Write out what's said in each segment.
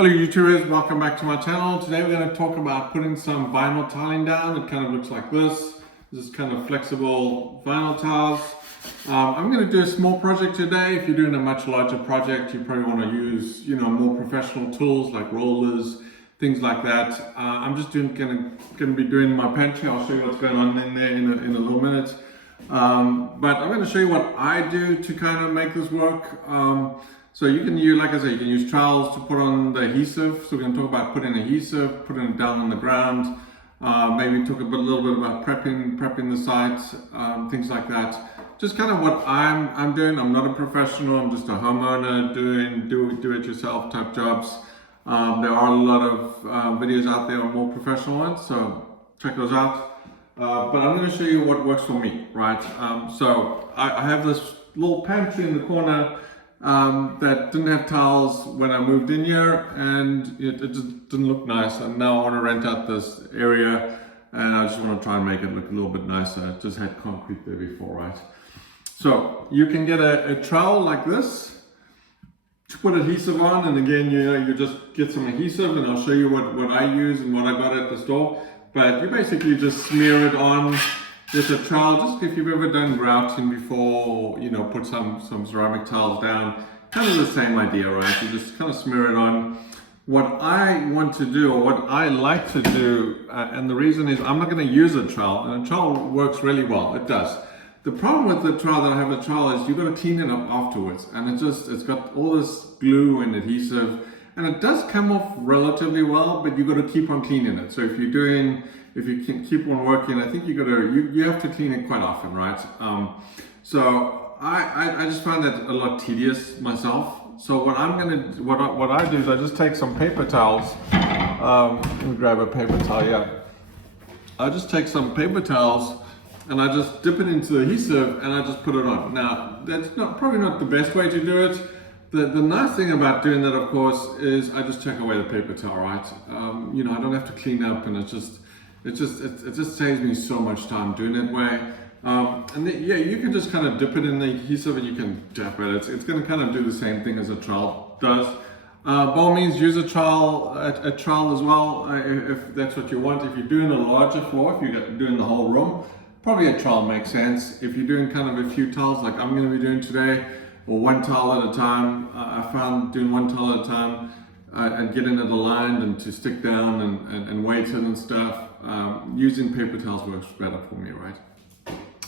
Hello YouTubers, welcome back to my channel. Today we're going to talk about putting some vinyl tiling down. It kind of looks like this. This is kind of flexible vinyl tiles. I'm going to do a small project today. If you're doing a much larger project, you probably want to use, more professional tools like rollers, things like that. I'm just going to be doing my pantry. I'll show you what's going on in there in a little minute. But I'm going to show you what I do to kind of make this work. So you can use, like I said, you can use trowels to put on the adhesive. So we're going to talk about putting adhesive, putting it down on the ground. Maybe talk a little bit about prepping the site, things like that. Just kind of what I'm doing. I'm not a professional. I'm just a homeowner doing do-it-yourself type jobs. There are a lot of videos out there on more professional ones, so check those out. But I'm going to show you what works for me, right? So I have this little pantry in the corner that didn't have tiles when I moved in here, and it just didn't look nice, and now I want to rent out this area and I just want to try and make it look a little bit nicer. It just had concrete there before, right? So you can get a trowel like this to put adhesive on, and again you just get some adhesive, and I'll show you what I use and what I got at the store. But you basically just smear it on with a trowel, just if you've ever done grouting before, put some ceramic tiles down, kind of the same idea, right? You just kind of smear it on. What I want to do, or what I like to do, and the reason is I'm not going to use a trowel, and a trowel works really well, it does. The problem with the trowel that I have a trowel is you've got to clean it up afterwards, and it's got all this glue and adhesive, and it does come off relatively well, but you've got to keep on cleaning it. So if you can keep on working, I think you have to clean it quite often, right? So I just find that a lot tedious myself. So what I do is I just take some paper towels. Let me grab a paper towel. Yeah, I just take some paper towels and I just dip it into the adhesive and I just put it on. Now that's probably not the best way to do it. The nice thing about doing that, of course, is I just check away the paper towel, right? I don't have to clean up, and it just saves me so much time doing it way. And then, yeah, you can just kind of dip it in the adhesive and you can dip it. It's going to kind of do the same thing as a trowel does. By all means, use a trowel as well if that's what you want. If you're doing a larger floor, if you're doing the whole room, probably a trowel makes sense. If you're doing kind of a few towels like I'm going to be doing today, or one towel at a time, I found doing one towel at a time and getting it aligned and to stick down and weight it and stuff, using paper towels works better for me, right?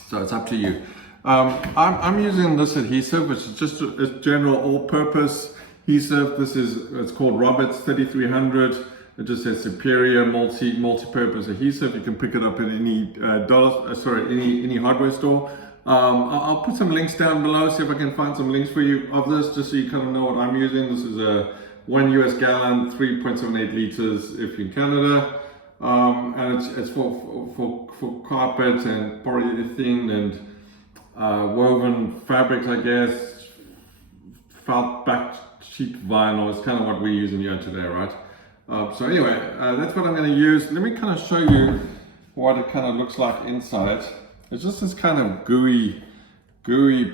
So it's up to you. I'm using this adhesive, which is just a general all-purpose adhesive. It's called Roberts 3300. It just says superior multi-purpose adhesive. You can pick it up at any any hardware store. I'll put some links down below, see if I can find some links for you of this, just so you kind of know what I'm using. This is a 1 US gallon, 3.78 liters if you're in Canada. And it's for carpet and polyurethane and woven fabrics, I guess. Felt back sheet vinyl is kind of what we're using here today, right? So anyway, that's what I'm going to use. Let me kind of show you what it kind of looks like inside. It's just this kind of gooey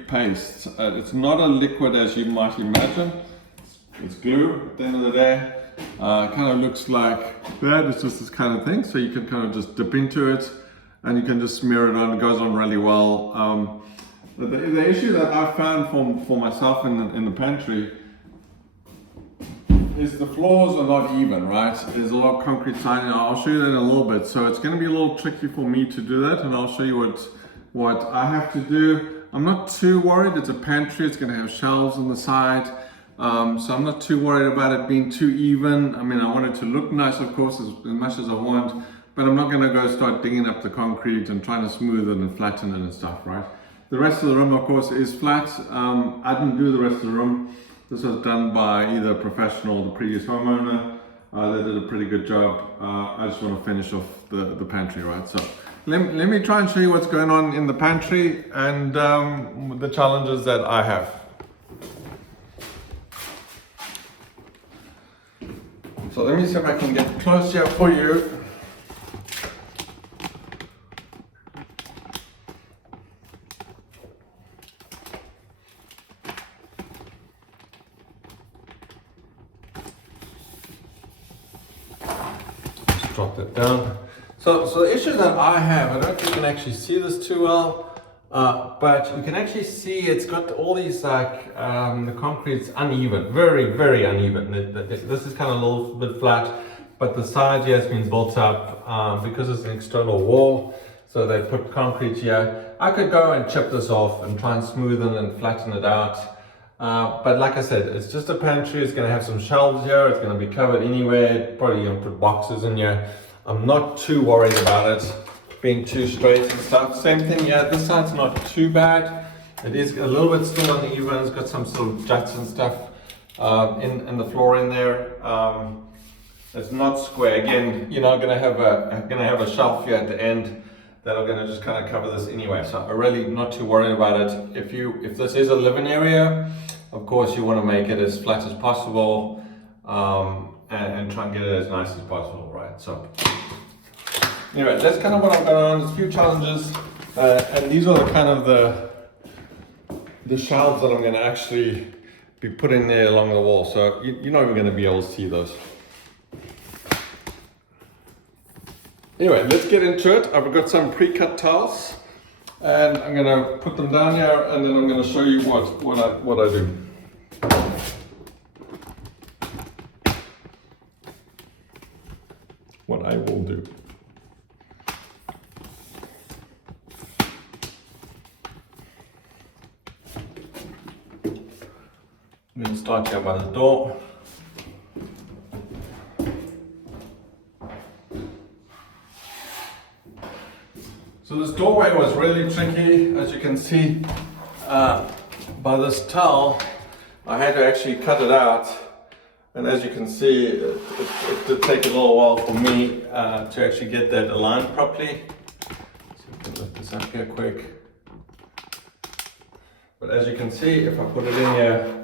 paste. It's not a liquid as you might imagine. It's glue at the end of the day. Kind of looks like that. It's just this kind of thing. So you can kind of just dip into it and you can just smear it on. It goes on really well. The issue that I found for myself in the pantry is the floors are not even, right? There's a lot of concrete siding. I'll show you that in a little bit. So it's going to be a little tricky for me to do that, and I'll show you what I have to do. I'm not too worried. It's a pantry. It's going to have shelves on the side. So I'm not too worried about it being too even. I mean, I want it to look nice, of course, as much as I want, but I'm not going to go start digging up the concrete and trying to smooth it and flatten it and stuff, right? The rest of the room, of course, is flat. I didn't do the rest of the room. This was done by either a professional or the previous homeowner. They did a pretty good job. I just want to finish off the pantry, right? So let me try and show you what's going on in the pantry and the challenges that I have. So let me see if I can get close here for you. drop that down. So the issue that I have, I don't think you can actually see this too well, but you can actually see it's got all these like, the concrete's uneven, very, very uneven. This is kind of a little bit flat, but the side here has been built up because it's an external wall. So they put concrete here. I could go and chip this off and try and smoothen and flatten it out. But like I said, it's just a pantry. It's going to have some shelves here. It's going to be covered anywhere. Probably going to put boxes in here. I'm not too worried about it being too straight and stuff. Same thing, yeah, this side's not too bad. It is a little bit still uneven. It's got some sort of juts and stuff in the floor in there. It's not square. Again, you're not going to have a shelf here at the end that are going to just kind of cover this anyway. So I'm really not too worried about it. If this is a living area, of course you want to make it as flat as possible and try and get it as nice as possible, right? So anyway, that's kind of what I've got on. There's a few challenges, and these are the kind of the shelves that I'm going to actually be putting there along the wall. So you're not even going to be able to see those. Anyway, let's get into it. I've got some pre-cut tiles, and I'm going to put them down here, and then I'm going to show you what I do. What I will do. I'm going to start here by the door. So this doorway was really tricky, as you can see by this towel. I had to actually cut it out, and as you can see, it did take a little while for me to actually get that aligned properly. So I can lift this up here quick. But as you can see, if I put it in here,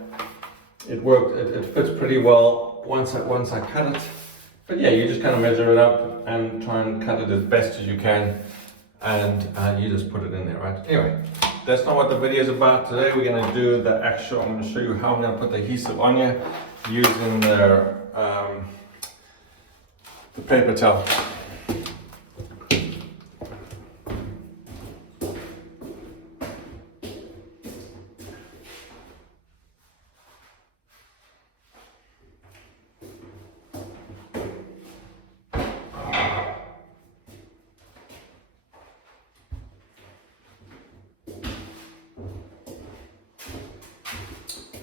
it worked. It fits pretty well once I cut it. But yeah, you just kind of measure it up and try and cut it as best as you can. And you just put it in there, right? Anyway, that's not what the video is about. Today we're going to do the actual, I'm going to show you how I'm going to put the adhesive on you using the paper towel.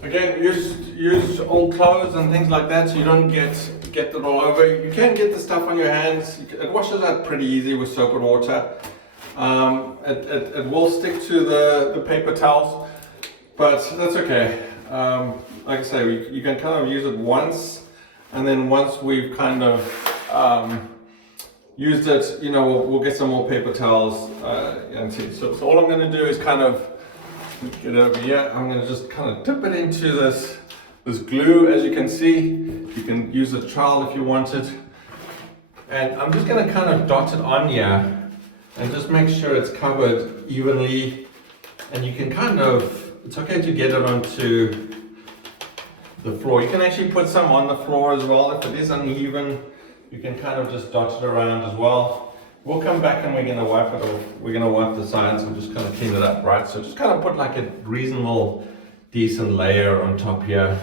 Again, use old clothes and things like that so you don't get it all over. You can get the stuff on your hands. It washes out pretty easy with soap and water. It will stick to the paper towels, but that's okay. Like I say, you can kind of use it once, and then once we've kind of used it, you know, we'll get some more paper towels and see. So all I'm going to do is kind of get it over here. I'm going to just kind of dip it into this glue. As you can see, you can use a trowel if you want it, and I'm just going to kind of dot it on here and just make sure it's covered evenly. And you can kind of, it's okay to get it onto the floor. You can actually put some on the floor as well if it is uneven. You can kind of just dot it around as well. We'll come back and we're going to wipe it off. We're going to wipe the sides and just kind of clean it up, right? So just kind of put like a reasonable, decent layer on top here.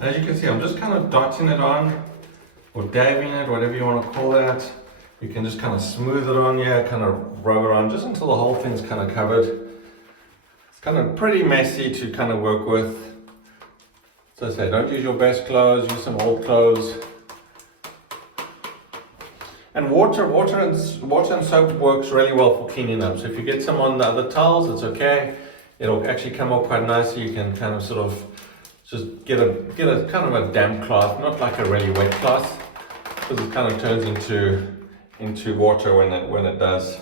As you can see, I'm just kind of dotting it on, or dabbing it, whatever you want to call that. You can just kind of smooth it on here, kind of rub it on just until the whole thing's kind of covered. It's kind of pretty messy to kind of work with. So I say, don't use your best clothes, use some old clothes. And water and soap works really well for cleaning up. So if you get some on the other towels, it's okay. It'll actually come up quite nicely. You can kind of sort of just get a kind of a damp cloth, not like a really wet cloth, because it kind of turns into water when it does.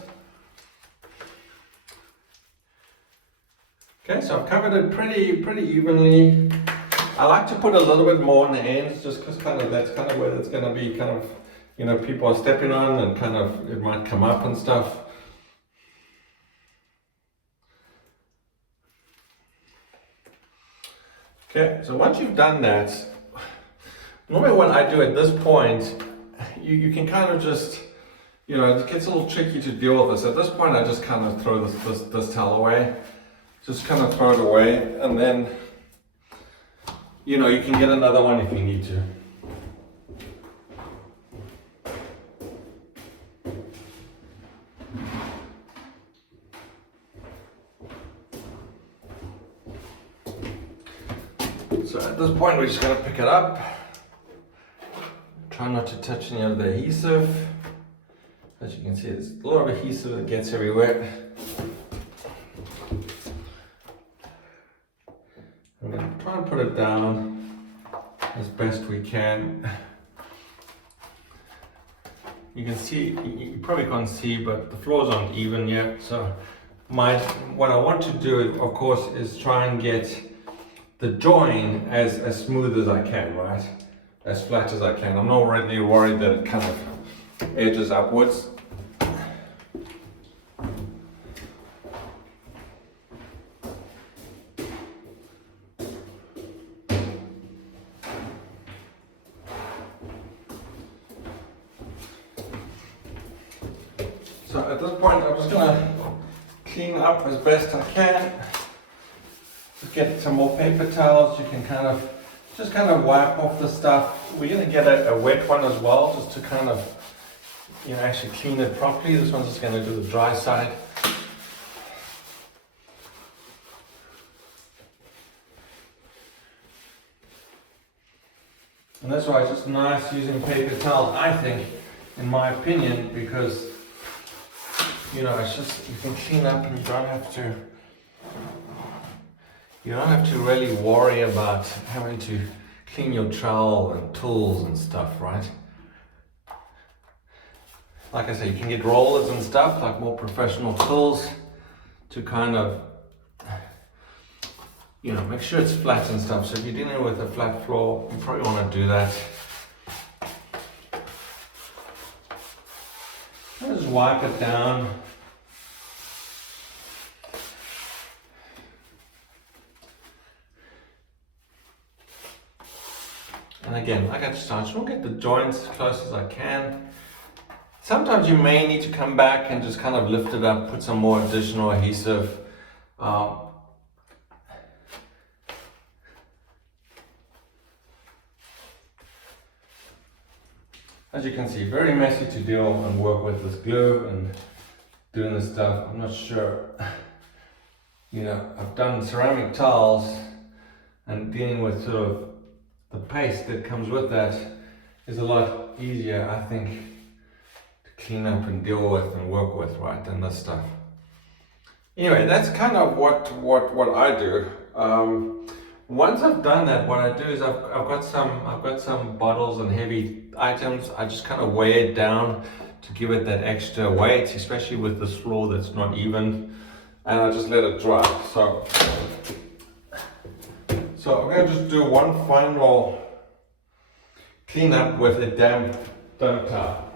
Okay, so I've covered it pretty evenly. I like to put a little bit more on the ends, just because that's kind of where it's going to be kind of, you know, people are stepping on and kind of it might come up and stuff. Okay, so once you've done that, normally what I do at this point, you can kind of just, you know, it gets a little tricky to deal with this. At this point, I just kind of throw this towel away. Just kind of throw it away, and then, you know, you can get another one if you need to. So at this point, we're just going to pick it up. Try not to touch any of the adhesive. As you can see, there's a lot of adhesive that gets everywhere. I'm going to try and put it down as best we can. You can see, you probably can't see, but the floors aren't even yet. So what I want to do, of course, is try and get the join as smooth as I can, right? As flat as I can. I'm not really worried that it kind of edges upwards. So at this point, I'm just gonna clean up as best I can. Just get some more paper towels. You can kind of wipe off the stuff. We're gonna get a wet one as well, just to kind of, you know, actually clean it properly. This one's just gonna do the dry side. And that's why it's just nice using paper towels, I think, in my opinion, because, you know, it's just, you can clean up and you don't have to really worry about having to clean your trowel and tools and stuff, right? Like I say, you can get rollers and stuff, like more professional tools, to kind of, you know, make sure it's flat and stuff. So if you're dealing with a flat floor, you probably want to do that. Just wipe it down. And again, like I just said, I just want to get the joints as close as I can. Sometimes you may need to come back and just kind of lift it up, put some more additional adhesive. As you can see, very messy to deal and work with this glue and doing this stuff. I'm not sure, you know, I've done ceramic tiles, and dealing with sort of the paste that comes with that is a lot easier, I think, to clean up and deal with and work with, right, than this stuff. Anyway, that's kind of what I do. Once I've done that, what I do is I've got some bottles and heavy items. I just kind of weigh it down to give it that extra weight, especially with this floor that's not even, and I just let it dry. So I'm going to just do one final clean up with a damp towel.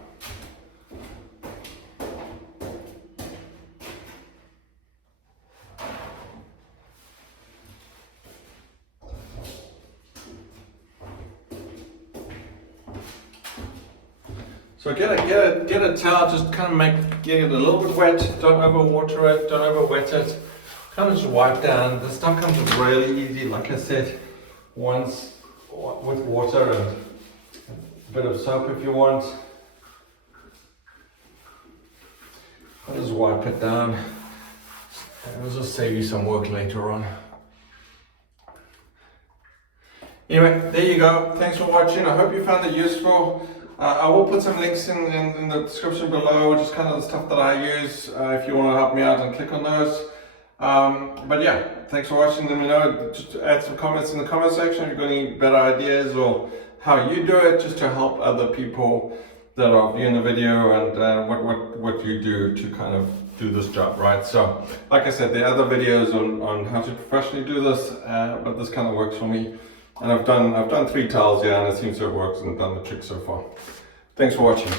So get a towel, just kind of get it a little bit wet, don't overwater it, don't overwet it. Kind of just wipe down. The stuff comes really easy, like I said, once with water and a bit of soap if you want. I'll just wipe it down and it'll just save you some work later on. Anyway, there you go. Thanks for watching. I hope you found it useful. I will put some links in the description below, just kind of the stuff that I use, if you want to help me out and click on those. But yeah, thanks for watching. Let me know, just add some comments in the comment section if you've got any better ideas or how you do it, just to help other people that are viewing the video, and what you do to kind of do this job, right? So like I said, there are other videos on how to professionally do this, but this kind of works for me. And I've done 3 tiles here, and it seems to have worked and done the trick so far. Thanks for watching.